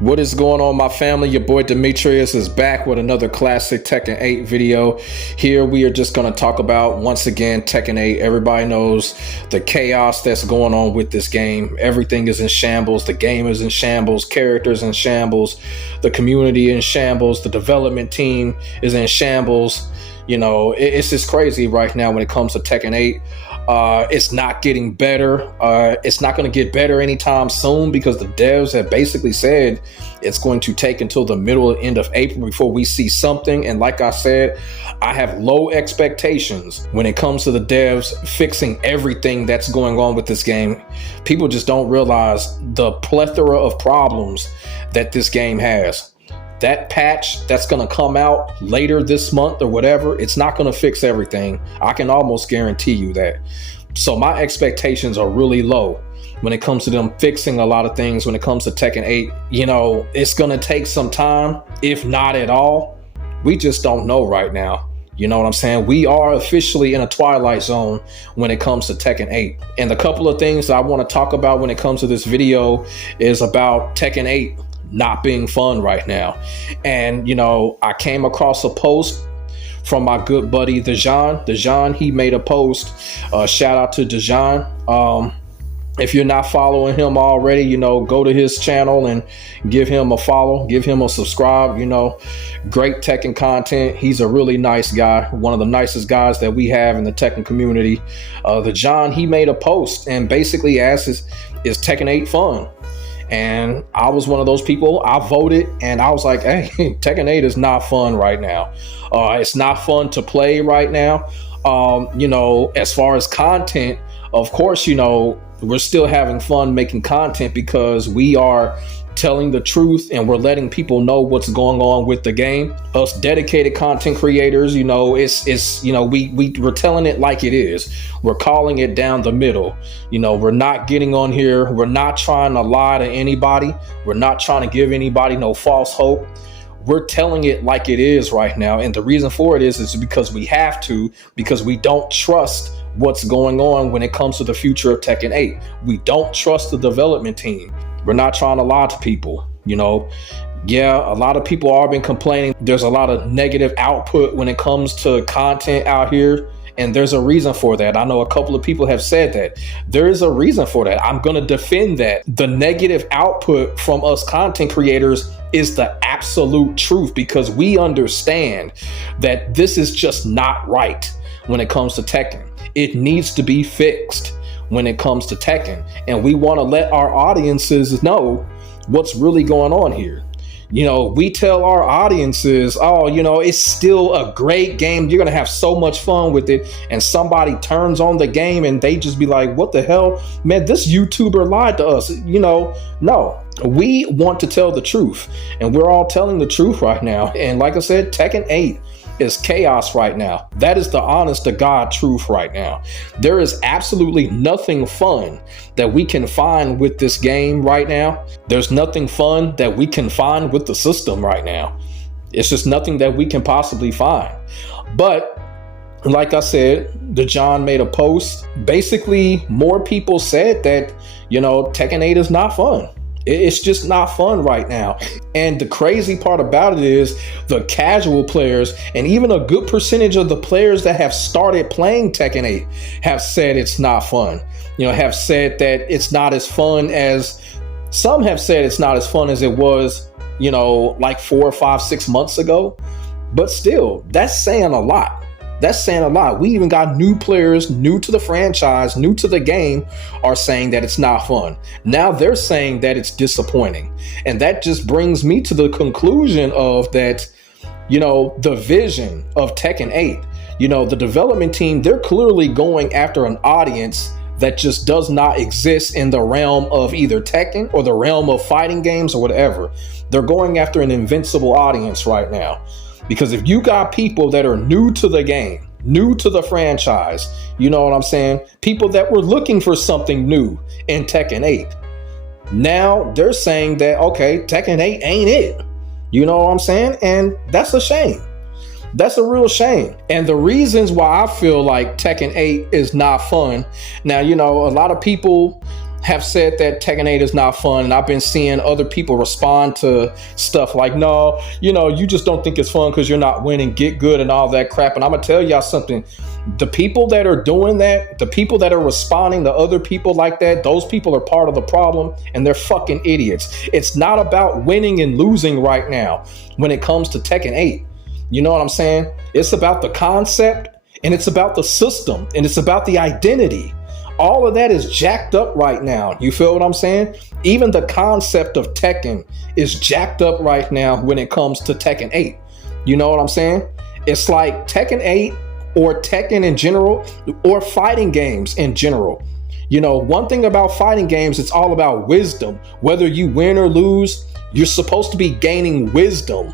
What is going on, my family? Your boy Demetrius is back with another classic Tekken 8 video. Here we are just going to talk about, once again, Tekken 8. Everybody knows the chaos that's going on with this game. Everything is in shambles. The game is in shambles. Characters in shambles. The community in shambles. The development team is in shambles. You know, it's just crazy right now when it comes to Tekken 8. It's not getting better. It's not going to get better anytime soon because the devs have basically said it's going to take until the middle and end of April before we see something. And like I said, I have low expectations when it comes to the devs fixing everything that's going on with this game. People just don't realize the plethora of problems that this game has. That patch that's going to come out later this month or whatever, it's not going to fix everything. I can almost guarantee you that. So my expectations are really low when it comes to them fixing a lot of things. When it comes to Tekken 8, you know, it's going to take some time, if not at all. We just don't know right now. You know what I'm saying? We are officially in a twilight zone when it comes to Tekken 8. And a couple of things I want to talk about when it comes to this video is about Tekken 8 not being fun right now. And you know, I came across a post from my good buddy Dejan. He made a post. Shout out to Dejan. If you're not following him already, you know, go to his channel and give him a follow, give him a subscribe. You know, great Tekken content. He's a really nice guy, one of the nicest guys that we have in the Tekken community. Dejan, he made a post and basically asked, is Tekken 8 fun? And I was one of those people. I voted and I was like, hey, Tekken 8 is not fun right now. It's not fun to play right now. You know, as far as content, of course, you know, we're still having fun making content because we are telling the truth and we're letting people know what's going on with the game. Us dedicated content creators, you know, it's you know, we're telling it like it is. We're calling it down the middle. You know, we're not getting on here. We're not trying to lie to anybody. We're not trying to give anybody no false hope. We're telling it like it is right now. And the reason for it is because we have to, because we don't trust what's going on when it comes to the future of Tekken 8. We don't trust the development team. We're not trying to lie to people, you know. Yeah, a lot of people have been complaining. There's a lot of negative output when it comes to content out here. And there's a reason for that. I know a couple of people have said that. There is a reason for that. I'm going to defend that. The negative output from us content creators is the absolute truth because we understand that this is just not right when it comes to Tekken. It needs to be fixed when it comes to Tekken. And we want to let our audiences know what's really going on here. You know, we tell our audiences, oh, you know, it's still a great game. You're going to have so much fun with it. And somebody turns on the game and they just be like, what the hell? Man, this YouTuber lied to us. You know, no, we want to tell the truth. And we're all telling the truth right now. And like I said, Tekken 8 is chaos right now. That is the honest to God truth right now. There is absolutely nothing fun that we can find with this game right now. There's nothing fun that we can find with the system right now. It's just nothing that we can possibly find. But like I said, Dejan made a post. Basically, more people said that, you know, Tekken 8 is not fun. It's just not fun right now. And the crazy part about it is the casual players and even a good percentage of the players that have started playing Tekken 8 have said it's not fun. You know, have said that it's not as fun as some have said it's not as fun as it was, you know, like 4, 5, 6 months ago. But still, that's saying a lot. That's saying a lot. We even got new players, new to the franchise, new to the game, are saying that it's not fun. Now they're saying that it's disappointing. And that just brings me to the conclusion of that, you know, the vision of Tekken 8, you know, the development team, they're clearly going after an audience that just does not exist in the realm of either Tekken or the realm of fighting games or whatever. They're going after an invincible audience right now. Because if you got people that are new to the game, new to the franchise, you know what I'm saying? People that were looking for something new in Tekken 8. Now they're saying that, okay, Tekken 8 ain't it. You know what I'm saying? And that's a shame. That's a real shame. And the reasons why I feel like Tekken 8 is not fun. Now, you know, a lot of people have said that Tekken 8 is not fun, and I've been seeing other people respond to stuff like, no, you just don't think it's fun because you're not winning, get good and all that crap. And I'm gonna tell y'all something. The people that are doing that, the people that are responding to other people like that, those people are part of the problem, and they're fucking idiots. It's not about winning and losing right now when it comes to Tekken 8. You know what I'm saying? It's about the concept, and it's about the system, and it's about the identity. All of that is jacked up right now. You feel what I'm saying? Even the concept of Tekken is jacked up right now when it comes to Tekken 8. You know what I'm saying? It's like Tekken 8 or Tekken in general, or fighting games in general. One thing about fighting games, it's all about wisdom. Whether you win or lose, you're supposed to be gaining wisdom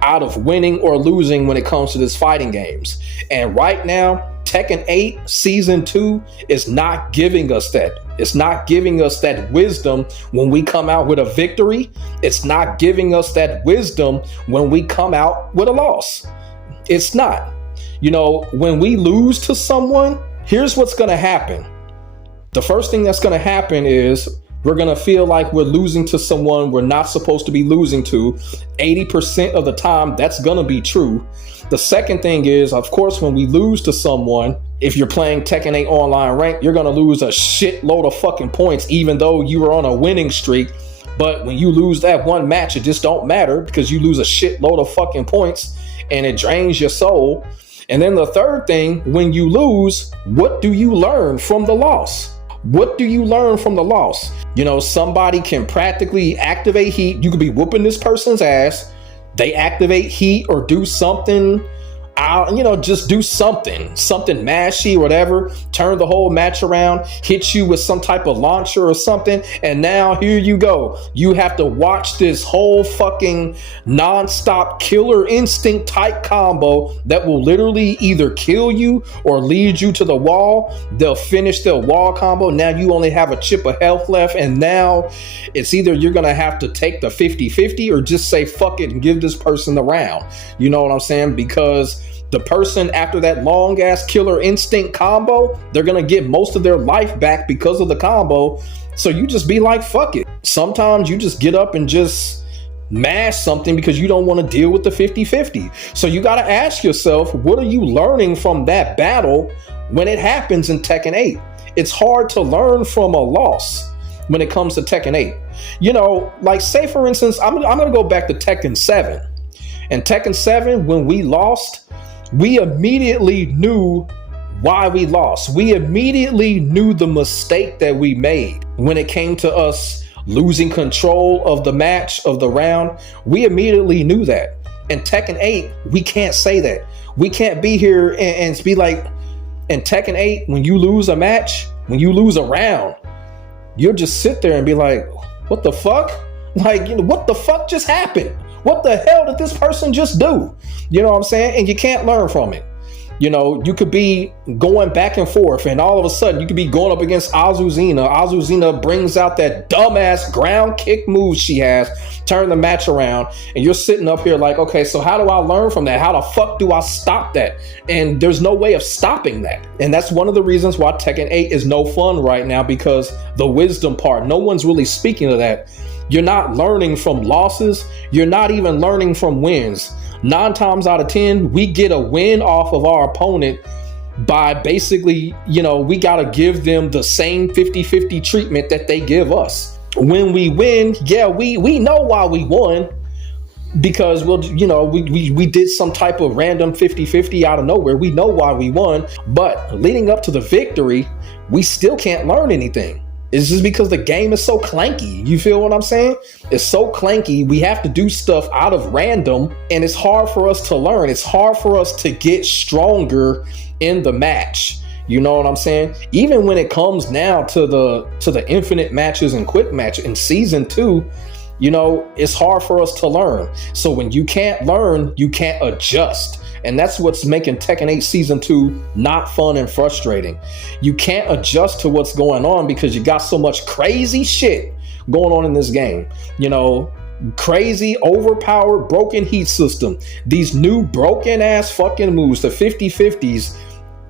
out of winning or losing when it comes to this fighting games. And right now, Tekken 8 Season 2 is not giving us that. It's not giving us that wisdom when we come out with a victory. It's not giving us that wisdom when we come out with a loss. It's not. When we lose to someone, here's what's going to happen. The first thing that's going to happen is we're going to feel like we're losing to someone we're not supposed to be losing to. 80% of the time, that's going to be true. The second thing is, of course, when we lose to someone, if you're playing Tekken 8 online ranked, you're going to lose a shitload of fucking points, even though you were on a winning streak. But when you lose that one match, it just don't matter because you lose a shitload of fucking points and it drains your soul. And then the third thing, when you lose, what do you learn from the loss? What do you learn from the loss? Somebody can practically activate heat. You could be whooping this person's ass. They activate heat or do something, just do something mashy, whatever, turn the whole match around, hit you with some type of launcher or something. And now here you go. You have to watch this whole fucking nonstop killer instinct type combo that will literally either kill you or lead you to the wall. They'll finish their wall combo. Now you only have a chip of health left. And now it's either you're going to have to take the 50-50 or just say fuck it and give this person the round. You know what I'm saying? Because the person after that long ass killer instinct combo, they're going to get most of their life back because of the combo. So you just be like, fuck it. Sometimes you just get up and just mash something because you don't want to deal with the 50-50. So you got to ask yourself, what are you learning from that battle when it happens in Tekken 8? It's hard to learn from a loss when it comes to Tekken 8. Like say for instance, I'm going to go back to Tekken 7. And Tekken 7, when we lost, we immediately knew why we lost. We immediately knew the mistake that we made when it came to us losing control of the match, of the round. We immediately knew that. In Tekken 8, we can't say that. We can't be here and be like, in Tekken 8, when you lose a match, when you lose a round, you'll just sit there and be like, what the fuck? Like, what the fuck just happened? What the hell did this person just do? You know what I'm saying? And you can't learn from it. You could be going back and forth and all of a sudden you could be going up against Azuzina. Azuzina brings out that dumbass ground kick move she has, turn the match around, and you're sitting up here like, okay, so how do I learn from that? How the fuck do I stop that? And there's no way of stopping that. And that's one of the reasons why Tekken 8 is no fun right now, because the wisdom part, no one's really speaking to that. You're not learning from losses. You're not even learning from wins. 9 times out of 10, we get a win off of our opponent by basically, we got to give them the same 50-50 treatment that they give us. When we win, yeah, we know why we won, because we did some type of random 50-50 out of nowhere. We know why we won, but leading up to the victory, we still can't learn anything. It's just because the game is so clanky. You feel what I'm saying? It's so clanky. We have to do stuff out of random, and it's hard for us to learn. It's hard for us to get stronger in the match. You know what I'm saying? Even when it comes now to the infinite matches and quick match in season 2, it's hard for us to learn. So when you can't learn, you can't adjust. And that's what's making Tekken 8 Season 2 not fun and frustrating. You can't adjust to what's going on because you got so much crazy shit going on in this game. Crazy, overpowered, broken heat system. These new broken ass fucking moves, the 50-50s,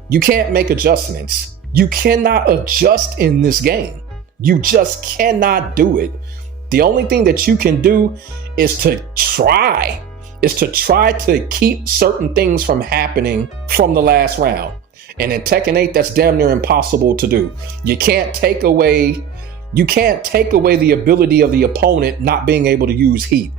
you can't make adjustments. You cannot adjust in this game. You just cannot do it. The only thing that you can do is to try to keep certain things from happening from the last round. And in Tekken 8, that's damn near impossible to do. You can't take away the ability of the opponent not being able to use heat.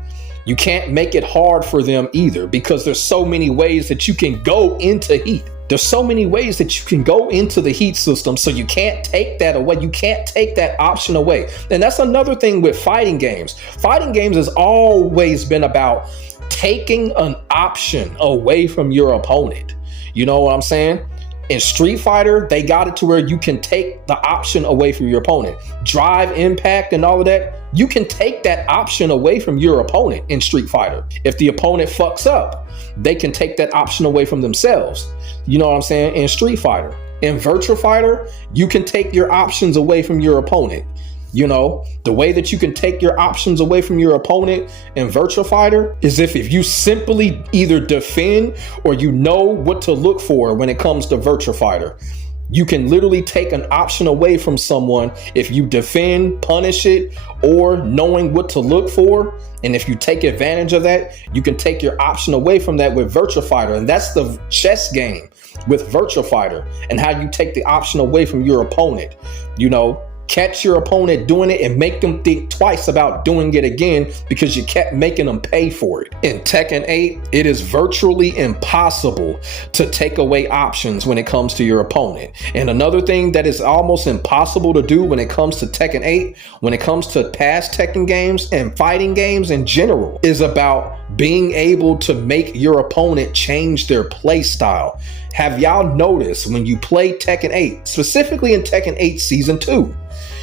You can't make it hard for them either, because there's so many ways that you can go into heat. There's so many ways that you can go into the heat system, so you can't take that away. You can't take that option away. And that's another thing with fighting games. Fighting games has always been about taking an option away from your opponent. You know what I'm saying? In Street Fighter, they got it to where you can take the option away from your opponent. Drive, impact, and all of that, you can take that option away from your opponent in Street Fighter. If the opponent fucks up, they can take that option away from themselves. You know what I'm saying? In Street Fighter. In Virtua Fighter, you can take your options away from your opponent. You know, the way that you can take your options away from your opponent in Virtua Fighter is if you simply either defend or you know what to look for when it comes to Virtua Fighter. You can literally take an option away from someone if you defend, punish it, or knowing what to look for. And if you take advantage of that, you can take your option away from that with Virtua Fighter. And that's the chess game with Virtua Fighter, and how you take the option away from your opponent. You know, catch your opponent doing it and make them think twice about doing it again because you kept making them pay for it. In Tekken 8, it is virtually impossible to take away options when it comes to your opponent. And another thing that is almost impossible to do when it comes to Tekken 8, when it comes to past Tekken games and fighting games in general, is about being able to make your opponent change their play style. Have y'all noticed when you play Tekken 8, specifically in Tekken 8 Season 2,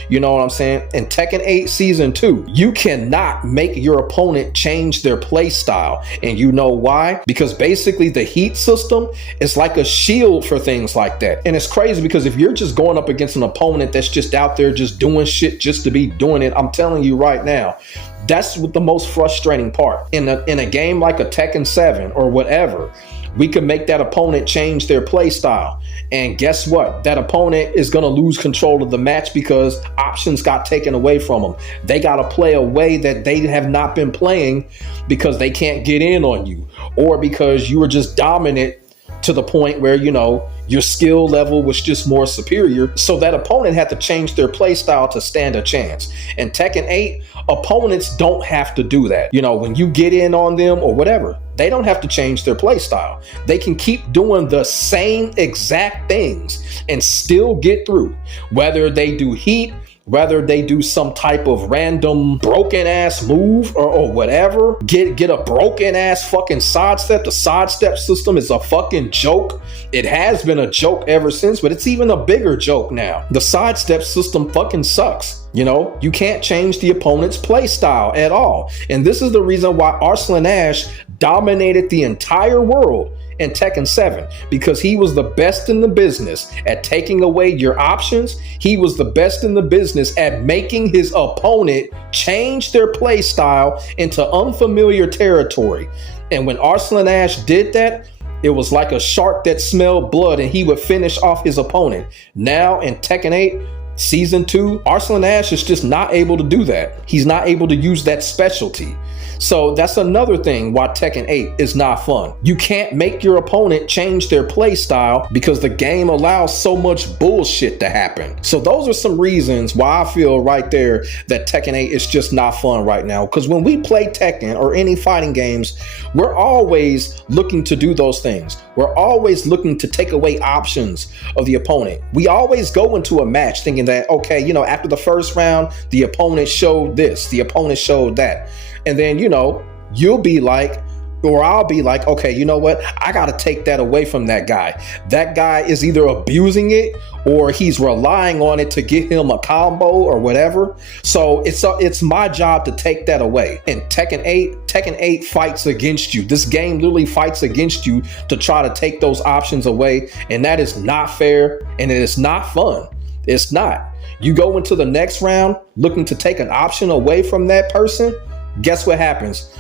you know what I'm saying? In Tekken 8 Season 2, you cannot make your opponent change their play style. And you know why? Because basically the heat system is like a shield for things like that. And it's crazy because if you're just going up against an opponent that's just out there just doing shit just to be doing it, I'm telling you right now, that's the most frustrating part. In a game like a Tekken 7 or whatever, we can make that opponent change their play style. And guess what? That opponent is going to lose control of the match because options got taken away from them. They got to play a way that they have not been playing because they can't get in on you, or because you were just dominant to the point where, you know, your skill level was just more superior. So that opponent had to change their play style to stand a chance. In Tekken 8, opponents don't have to do that. You know, when you get in on them or whatever, they don't have to change their play style. They can keep doing the same exact things and still get through. Whether they do heat, whether they do some type of random broken ass move or whatever, get a broken ass fucking sidestep. The sidestep system is a fucking joke. It has been a joke ever since, but it's even a bigger joke now. The sidestep system fucking sucks. You know, you can't change the opponent's play style at all. And this is the reason why Arslan Ash dominated the entire world in Tekken 7, because he was the best in the business at taking away your options. He was the best in the business at making his opponent change their play style into unfamiliar territory. And when Arslan Ash did that, it was like a shark that smelled blood, and he would finish off his opponent. Now in Tekken 8 Season 2, Arslan Ash is just not able to do that. He's not able to use that specialty. So that's another thing why Tekken 8 is not fun. You can't make your opponent change their play style because the game allows so much bullshit to happen. So those are some reasons why I feel right there that Tekken 8 is just not fun right now. Because when we play Tekken or any fighting games, we're always looking to do those things. We're always looking to take away options of the opponent. We always go into a match thinking that, okay, you know, after the first round, the opponent showed this, the opponent showed that. And then, you know, you'll be like, or I'll be like, okay, you know what? I got to take that away from that guy. That guy is either abusing it or he's relying on it to get him a combo or whatever. So it's my job to take that away. And Tekken 8 fights against you. This game literally fights against you to try to take those options away. And that is not fair. And it is not fun. It's not. You go into the next round looking to take an option away from that person. Guess what happens?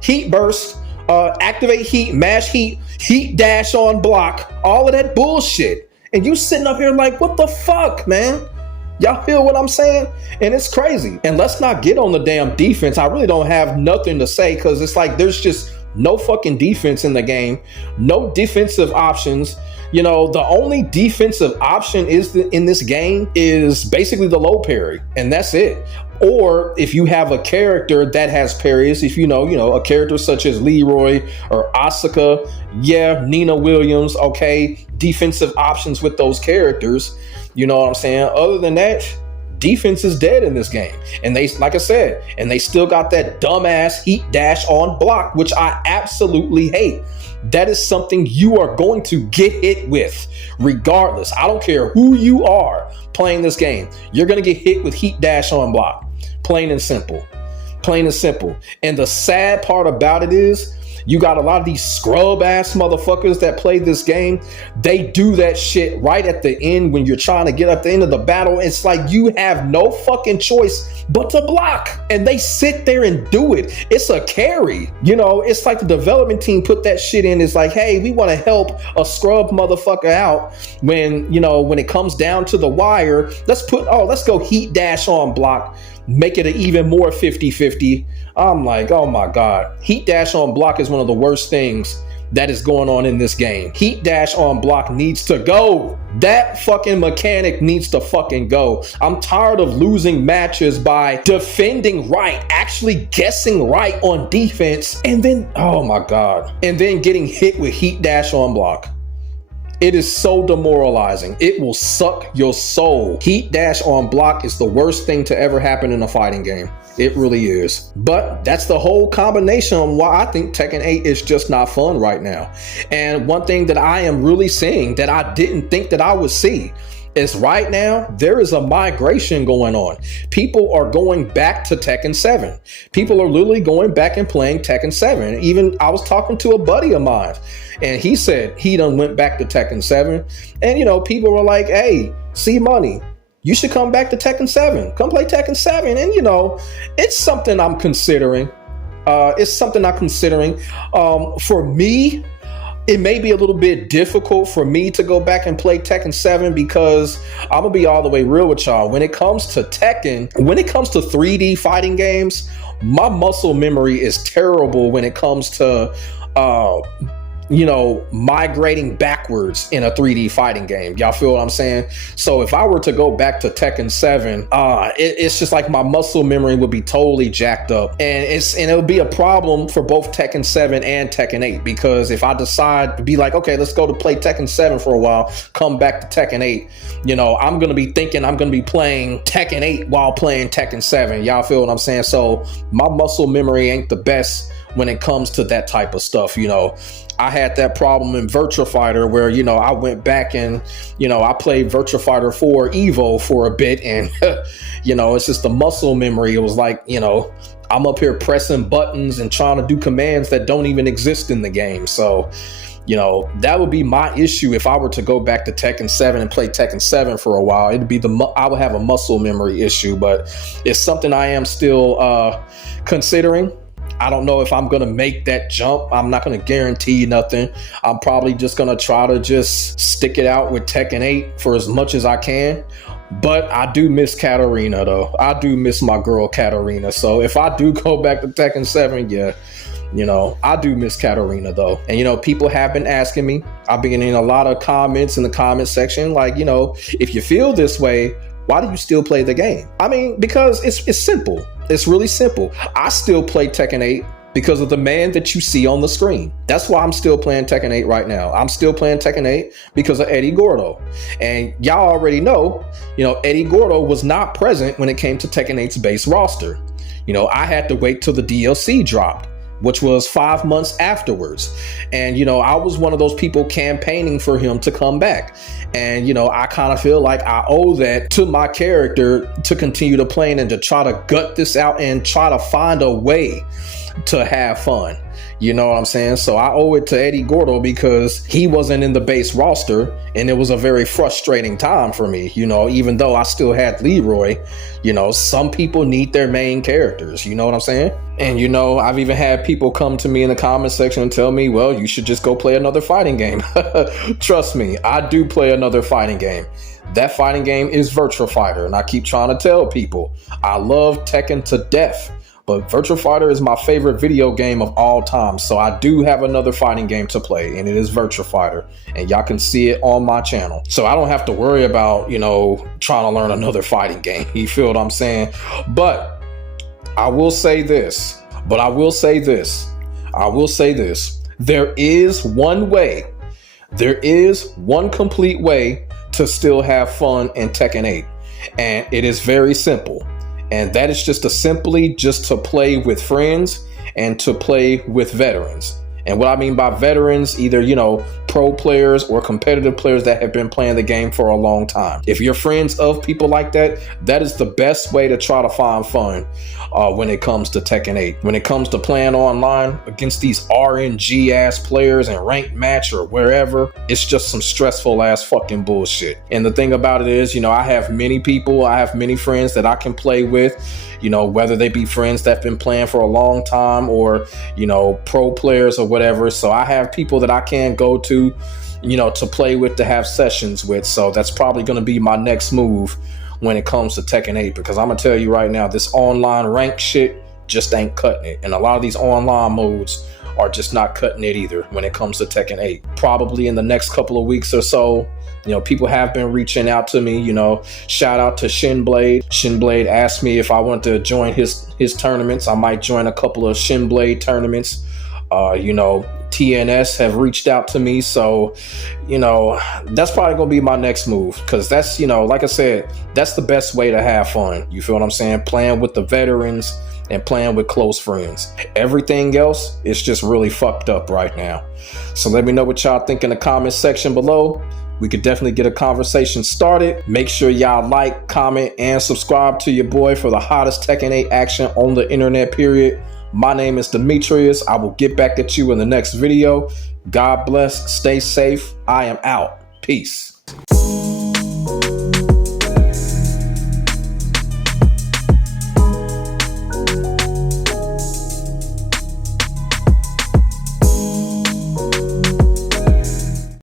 Heat burst, activate heat, mash heat, heat dash on block, all of that bullshit. And you sitting up here like, what the fuck, man? Y'all feel what I'm saying? And it's crazy. And let's not get on the damn defense. I really don't have nothing to say because it's like there's just no fucking defense in the game. No defensive options. You know, the only defensive option in this game is basically the low parry, and that's it. Or if you have a character that has parries, if you know, a character such as Leroy or Asuka, yeah, Nina Williams, okay, defensive options with those characters. You know what I'm saying? Other than that, defense is dead in this game. And they, like I said, and they still got that dumbass heat dash on block, which I absolutely hate. That is something you are going to get hit with regardless. I don't care who you are playing this game. You're going to get hit with heat dash on block. Plain and simple. Plain and simple. And the sad part about it is you got a lot of these scrub ass motherfuckers that play this game. They do that shit right at the end when you're trying to get at the end of the battle. It's like you have no fucking choice but to block. And they sit there and do it. It's a carry. You know, it's like the development team put that shit in. It's like, hey, we want to help a scrub motherfucker out when, when it comes down to the wire. Let's go heat dash on block. Make it an even more 50-50. I'm like, oh my God. Heat dash on block is one of the worst things that is going on in this game. Heat dash on block needs to go. That fucking mechanic needs to fucking go. I'm tired of losing matches by defending right, actually guessing right on defense, and then, oh my God, and then getting hit with heat dash on block. It is so demoralizing. It will suck your soul. Heat dash on block is the worst thing to ever happen in a fighting game. It really is. But that's the whole combination on why I think Tekken 8 is just not fun right now. And one thing that I am really seeing that I didn't think that I would see is right now there is a migration going on. People are going back to Tekken 7. People are literally going back and playing Tekken 7. Even I was talking to a buddy of mine and he said he done went back to Tekken 7. And people were like, hey, C Money, you should come back to Tekken 7. Come play Tekken 7. And it's something I'm considering. It's something I'm considering. For me, it may be a little bit difficult for me to go back and play Tekken 7 because I'm gonna be all the way real with y'all. When it comes to Tekken, when it comes to 3D fighting games, my muscle memory is terrible when it comes to migrating backwards in a 3D fighting game. Y'all feel what I'm saying? So if I were to go back to Tekken 7, it's just like my muscle memory would be totally jacked up. And it'll be a problem for both Tekken 7 and Tekken 8, because if I decide to be like, okay, let's go to play Tekken 7 for a while, come back to Tekken 8, I'm going to be thinking I'm going to be playing Tekken 8 while playing Tekken 7. Y'all feel what I'm saying? So my muscle memory ain't the best when it comes to that type of stuff. I had that problem in Virtua Fighter where, I went back and, I played Virtua Fighter 4 Evo for a bit and, it's just the muscle memory. It was like, I'm up here pressing buttons and trying to do commands that don't even exist in the game. So, that would be my issue if I were to go back to Tekken 7 and play Tekken 7 for a while. It'd be I would have a muscle memory issue, but it's something I am still considering. I don't know if I'm going to make that jump. I'm not going to guarantee nothing. I'm probably just going to try to just stick it out with Tekken 8 for as much as I can. But I do miss Katarina, though. I do miss my girl Katarina. So if I do go back to Tekken 7, yeah, I do miss Katarina, though. And, people have been asking me. I've been getting a lot of comments in the comment section. Like, if you feel this way, why do you still play the game? I mean, because it's simple. It's really simple. I still play Tekken 8 because of the man that you see on the screen. That's why I'm still playing Tekken 8 right now. I'm still playing Tekken 8 because of Eddie Gordo. And y'all already know, Eddie Gordo was not present when it came to Tekken 8's base roster. I had to wait till the DLC dropped, which was 5 months afterwards. And, I was one of those people campaigning for him to come back. And, I kind of feel like I owe that to my character to continue to play and to try to gut this out and try to find a way to have fun. You know what I'm saying? So I owe it to Eddie Gordo because he wasn't in the base roster, and it was a very frustrating time for me. You know, even though I still had Leroy, you know, some people need their main characters. You know what I'm saying? And, you know, I've even had people come to me in the comment section and tell me, well, you should just go play another fighting game. Trust me, I do play another fighting game. That fighting game is Virtua Fighter. And I keep trying to tell people, I love Tekken to death, but Virtua Fighter is my favorite video game of all time. So I do have another fighting game to play, and it is Virtua Fighter. And y'all can see it on my channel. So I don't have to worry about, you know, trying to learn another fighting game. You feel what I'm saying? But I will say this. There is one way. There is one complete way to still have fun in Tekken 8. And it is very simple. And that is just to play with friends and to play with veterans. And what I mean by veterans, either, you know, pro players or competitive players that have been playing the game for a long time. If you're friends of people like that, that is the best way to try to find fun when it comes to Tekken 8. When it comes to playing online against these RNG ass players and ranked match or wherever, it's just some stressful ass fucking bullshit. And the thing about it is, you know, I have many friends that I can play with, you know, whether they be friends that have been playing for a long time or, you know, pro players or whatever. So I have people that I can go to, you know, to play with, to have sessions with. So that's probably going to be my next move when it comes to Tekken 8, because I'm going to tell you right now, this online rank shit just ain't cutting it. And a lot of these online modes are just not cutting it either when it comes to Tekken 8. Probably in the next couple of weeks or so, you know, people have been reaching out to me, you know, shout out to Shinblade. Shinblade asked me if I want to join his tournaments. I might join a couple of Shinblade tournaments. You know, TNS have reached out to me. So, you know, that's probably going to be my next move, because that's, you know, like I said, that's the best way to have fun. You feel what I'm saying? Playing with the veterans and playing with close friends. Everything else is just really fucked up right now. So let me know what y'all think in the comment section below. We could definitely get a conversation started. Make sure y'all like, comment, and subscribe to your boy for the hottest Tekken 8 action on the internet, period. My name is Demetrius. I will get back at you in the next video. God bless. Stay safe. I am out. Peace.